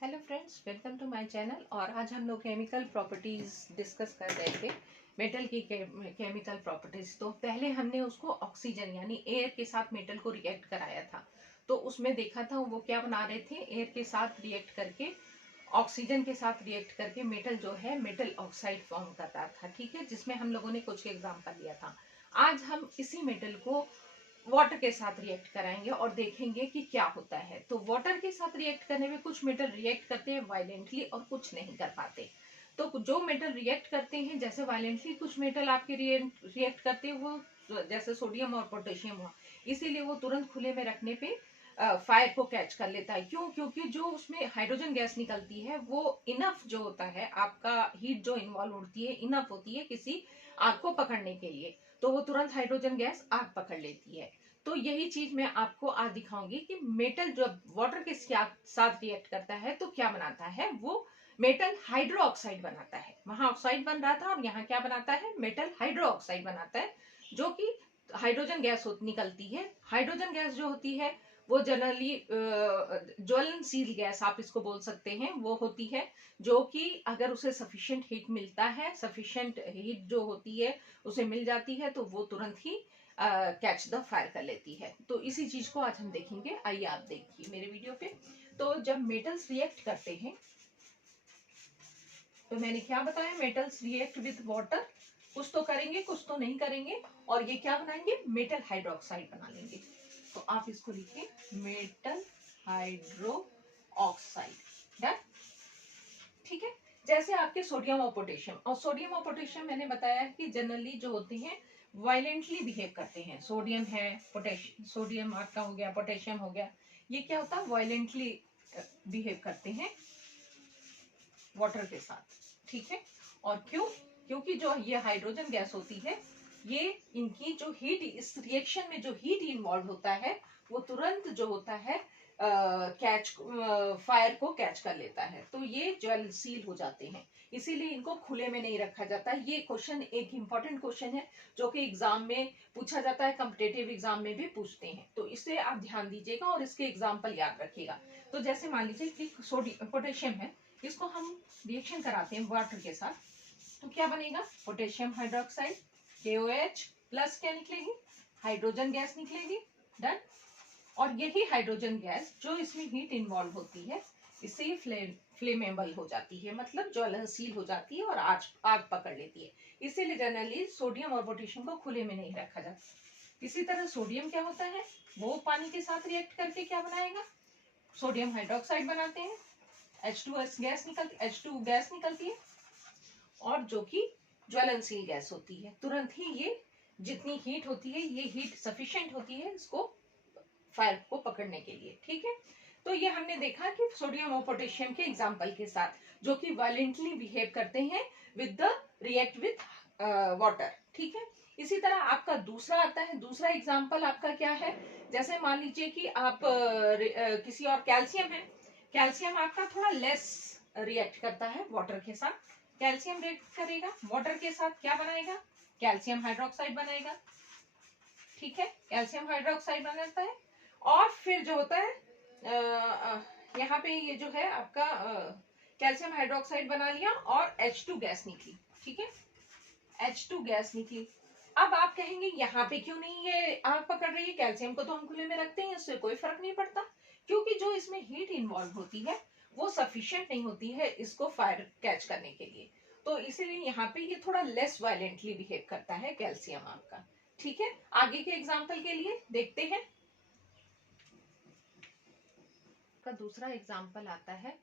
Hello friends, welcome to my channel. और आज हम लोग केमिकल प्रॉपर्टीज डिस्कस कर रहे थे, मेटल की केमिकल प्रॉपर्टीज। तो पहले हमने उसको ऑक्सीजन यानी एयर के साथ मेटल को रिएक्ट कराया था। तो उसमें देखा था वो क्या बना रहे थे, एयर के साथ रिएक्ट करके, ऑक्सीजन के साथ रिएक्ट करके मेटल जो है मेटल ऑक्साइड फॉर्म कर रहा था। ठीक है, जिसमें हम लोगों ने कुछ एग्जाम्पल लिया था। आज हम इसी मेटल को वाटर के साथ रिएक्ट कराएंगे और देखेंगे कि क्या होता है। तो वाटर के साथ रिएक्ट करने में कुछ मेटल रिएक्ट करते हैं वायलेंटली और कुछ नहीं कर पाते। तो जो मेटल रिएक्ट करते हैं, जैसे वायलेंटली कुछ मेटल आपके रिएक्ट करते हैं, वो जैसे सोडियम और पोटेशियम हुआ, इसीलिए वो तुरंत खुले में रखने पे फायर को कैच कर लेता है। क्यों? क्योंकि जो उसमें हाइड्रोजन गैस निकलती है वो इनफ जो होता है, आपका हीट जो इन्वॉल्व होती है इनफ होती है किसी आग को पकड़ने के लिए, तो वो तुरंत हाइड्रोजन गैस आग पकड़ लेती है। तो यही चीज मैं आपको आज दिखाऊंगी कि मेटल जब वाटर के साथ रिएक्ट करता है तो क्या बनाता है। वो मेटल हाइड्रो ऑक्साइड बनाता है। वहां ऑक्साइड बन रहा था और यहाँ क्या बनाता है, मेटल हाइड्रो ऑक्साइड बनाता है, जो कि हाइड्रोजन गैस निकलती है। हाइड्रोजन गैस जो होती है वो जनरली ज्वलनशील गैस आप इसको बोल सकते हैं, वो होती है जो कि अगर उसे सफिशिएंट हीट मिलता है, सफिशिएंट हीट जो होती है उसे मिल जाती है, तो वो तुरंत ही कैच द फायर कर लेती है। तो इसी चीज को आज हम देखेंगे। आइए आप देखिए मेरे वीडियो पे। तो जब मेटल्स रिएक्ट करते हैं, तो मैंने क्या बताया, मेटल्स रिएक्ट विद वाटर, कुछ तो करेंगे कुछ तो नहीं करेंगे, और ये क्या बनाएंगे, मेटल हाइड्रोक्साइड बना लेंगे। तो आप इसको लिखिए, मेटल हाइड्रो ऑक्साइड। ठीक है, जैसे आपके सोडियम और पोटेशियम, और सोडियम और पोटेशियम मैंने बताया कि जनरली जो होते हैं वायलेंटली बिहेव करते हैं। सोडियम है, पोटेशियम, सोडियम आपका हो गया, पोटेशियम हो गया, ये क्या होता है, वायलेंटली बिहेव करते हैं वाटर के साथ। ठीक है, और क्यों? क्योंकि जो ये हाइड्रोजन गैस होती है, ये इनकी जो हीट, इस रिएक्शन में जो हीट इन्वॉल्व होता है वो तुरंत जो होता है कैच फायर को कैच कर लेता है, तो ये ज्वलनशील हो जाते हैं। इसीलिए इनको खुले में नहीं रखा जाता। ये क्वेश्चन एक इंपॉर्टेंट क्वेश्चन है जो कि एग्जाम में पूछा जाता है, कॉम्पिटेटिव एग्जाम में भी पूछते हैं, तो इसे आप ध्यान दीजिएगा और इसके एग्जाम्पल याद रखिएगा। तो जैसे मान लीजिए कि सोडियम पोटेशियम है, इसको हम रिएक्शन कराते हैं वाटर के साथ, तो क्या बनेगा, पोटेशियम हाइड्रोक्साइड, KOH प्लस क्या निकलेगी, हाइड्रोजन गैस निकलेगी। डन। और यही हाइड्रोजन गैस जो इसमें हीट इन्वॉल्व होती है, इससे ये फ्लेमेबल हो जाती है, मतलब ज्वलनशील हो जाती है और आग पकड़ लेती है। इसीलिए जनरली सोडियम और पोटेशियम को खुले में नहीं रखा जाता। इसी तरह सोडियम क्या होता है, वो पानी के साथ रिएक्ट करके क्या बनाएगा, सोडियम हाइड्रोक्साइड बनाते हैं, H2 गैस निकलती, H2 गैस निकलती है, और जो कि ज्वलनशील गैस होती है। तुरंत ही ये जितनी हीट होती है, ये हीट सफिशिएंट होती है इसको फायर को पकड़ने के लिए। ठीक है, तो ये हमने देखा कि सोडियम और पोटेशियम के एग्जांपल के साथ, जो कि वायलेंटली बिहेव करते हैं with the react with water. ठीक है, इसी तरह आपका दूसरा आता है, दूसरा एग्जांपल आपका क्या है, जैसे मान लीजिए कि आप किसी और कैल्शियम है, कैल्शियम आपका थोड़ा लेस रिएक्ट करता है वाटर के साथ। कैल्शियम रिएक्ट करेगा वाटर के साथ, क्या बनाएगा, कैल्शियम हाइड्रोक्साइड बनाएगा। ठीक है, कैल्शियम हाइड्रोक्साइड बनाता है, और फिर जो होता है यहाँ पे ये जो है आपका कैल्शियम हाइड्रोक्साइड बना लिया और H2 गैस निकली। ठीक है, H2 गैस निकली। अब आप कहेंगे यहाँ पे क्यों नहीं ये आग पकड़ रही है, कैल्शियम को तो हम खुले में रखते हैं, इससे कोई फर्क नहीं पड़ता। क्योंकि जो इसमें हीट इन्वॉल्व होती है वो सफिशिएंट नहीं होती है इसको फायर कैच करने के लिए, तो इसीलिए यहाँ पे ये थोड़ा लेस वायलेंटली बिहेव करता है कैल्शियम आपका। ठीक है, आगे के एग्जाम्पल के लिए देखते हैं। का दूसरा एग्जाम्पल आता है,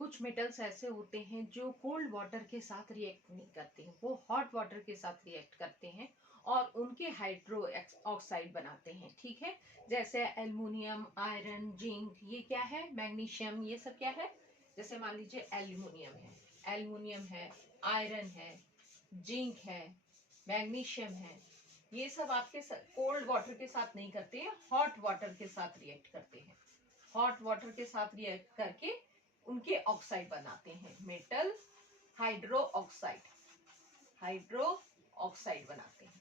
कुछ मेटल्स ऐसे होते हैं जो कोल्ड वाटर के साथ रिएक्ट नहीं करते हैं, वो हॉट वाटर के साथ रिएक्ट करते हैं और उनके हाइड्रो ऑक्साइड बनाते हैं। ठीक है, जैसे एल्युमिनियम, आयरन, जिंक, ये क्या है, मैग्नीशियम, ये सब क्या है, जैसे मान लीजिए एल्युमिनियम है, आयरन है, जिंक है, मैग्नीशियम है, ये सब आपके कोल्ड वाटर के साथ नहीं करते हैं, हॉट वाटर के साथ रिएक्ट करते हैं। हॉट वाटर के साथ रिएक्ट करके उनके ऑक्साइड बनाते हैं, मेटल हाइड्रो ऑक्साइड बनाते हैं।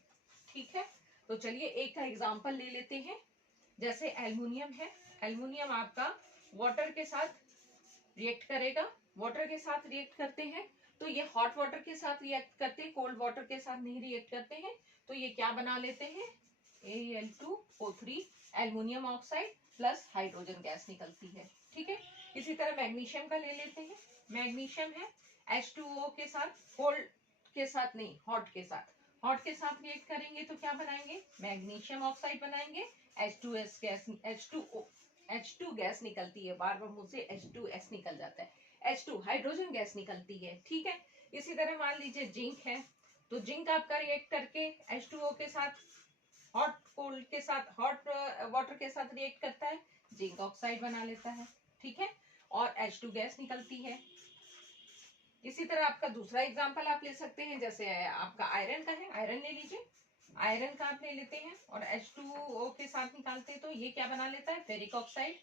ठीक है, तो चलिए एक का एग्जांपल ले लेते हैं। जैसे एल्युमिनियम है, एल्युमिनियम आपका वाटर के साथ रिएक्ट करेगा, वाटर के साथ रिएक्ट करते हैं, तो ये हॉट वाटर के साथ रिएक्ट करते हैं, कोल्ड वाटर के साथ नहीं रिएक्ट करते हैं। तो ये क्या बना लेते हैं, Al2O3 aluminium oxide plus hydrogen gas निकलती है। ठीक है, इसी तरह मैग्नीशियम का ले लेते हैं। मैग्नीशियम है H2O के साथ, कोल्ड के साथ नहीं, हॉट के साथ, हॉट के साथ रिएक्ट करेंगे तो क्या बनाएंगे, मैग्नीशियम ऑक्साइड बनाएंगे। H2S गैस, H2 गैस निकलती है, बार बार मुझसे H2S निकल जाता है, H2 हाइड्रोजन गैस निकलती है। ठीक है, इसी तरह मान लीजिए जिंक है, तो जिंक आपका रिएक्ट करके H2O के साथ, हॉट कोल्ड के साथ, हॉट वाटर के साथ रिएक्ट करता है, जिंक ऑक्साइड बना लेता है। ठीक है, और H2 गैस निकलती है। इसी तरह आपका दूसरा एग्जांपल आप ले सकते हैं, जैसे आपका आयरन का है, आयरन ले लीजिए, आयरन का आप ले लेते हैं और H2O के साथ निकालते हैं, तो ये क्या बना लेता है, फेरिक ऑक्साइड,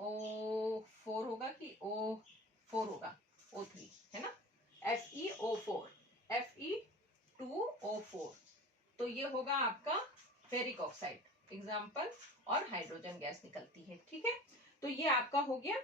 O4 होगा कि O4 होगा, O3 है ना, FeO4, Fe2O4, तो ये होगा आपका फेरिक ऑक्साइड एग्जाम्पल, और हाइड्रोजन गैस निकलती है। ठीक है, तो ये आपका हो गया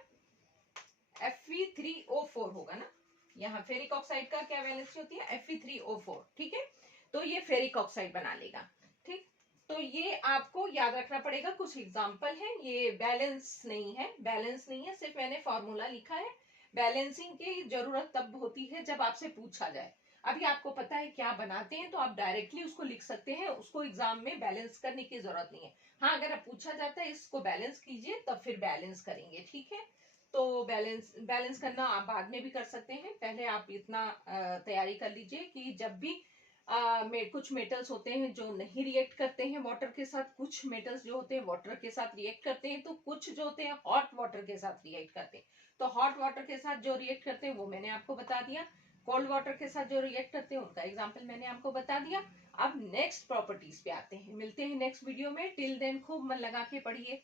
Fe3O4 होगा ना, यहाँ फेरिक ऑक्साइड का क्या वैलेंसी होती है, Fe3O4। ठीक है, तो ये फेरिक ऑक्साइड बना लेगा। ठीक, तो ये आपको याद रखना पड़ेगा, कुछ एग्जाम्पल है, ये बैलेंस नहीं है, बैलेंस नहीं है, सिर्फ मैंने फॉर्मूला लिखा है। बैलेंसिंग की जरूरत तब होती है जब आपसे पूछा जाए। अभी आपको पता है क्या बनाते हैं तो आप डायरेक्टली उसको लिख सकते हैं, उसको एग्जाम में बैलेंस करने की जरूरत नहीं है। हाँ, अगर आप पूछा जाता है इसको बैलेंस कीजिए, तब फिर बैलेंस करेंगे। ठीक है, तो बैलेंस करना आप बाद में भी कर सकते हैं, पहले आप इतना तैयारी कर लीजिए कि जब भी कुछ मेटल्स होते हैं जो नहीं रिएक्ट करते हैं वाटर के साथ, कुछ मेटल्स जो होते हैं वाटर के साथ रिएक्ट करते हैं, तो कुछ जो होते हैं हॉट वाटर के साथ रिएक्ट करते हैं। तो हॉट वाटर के साथ जो रिएक्ट करते हैं वो मैंने आपको बता दिया, कोल्ड वाटर के साथ जो रिएक्ट करते हैं उनका एग्जाम्पल मैंने आपको बता दिया। अब नेक्स्ट प्रॉपर्टीज पे आते हैं, मिलते हैं नेक्स्ट वीडियो में। टिल देन खूब मन लगा के पढ़िए।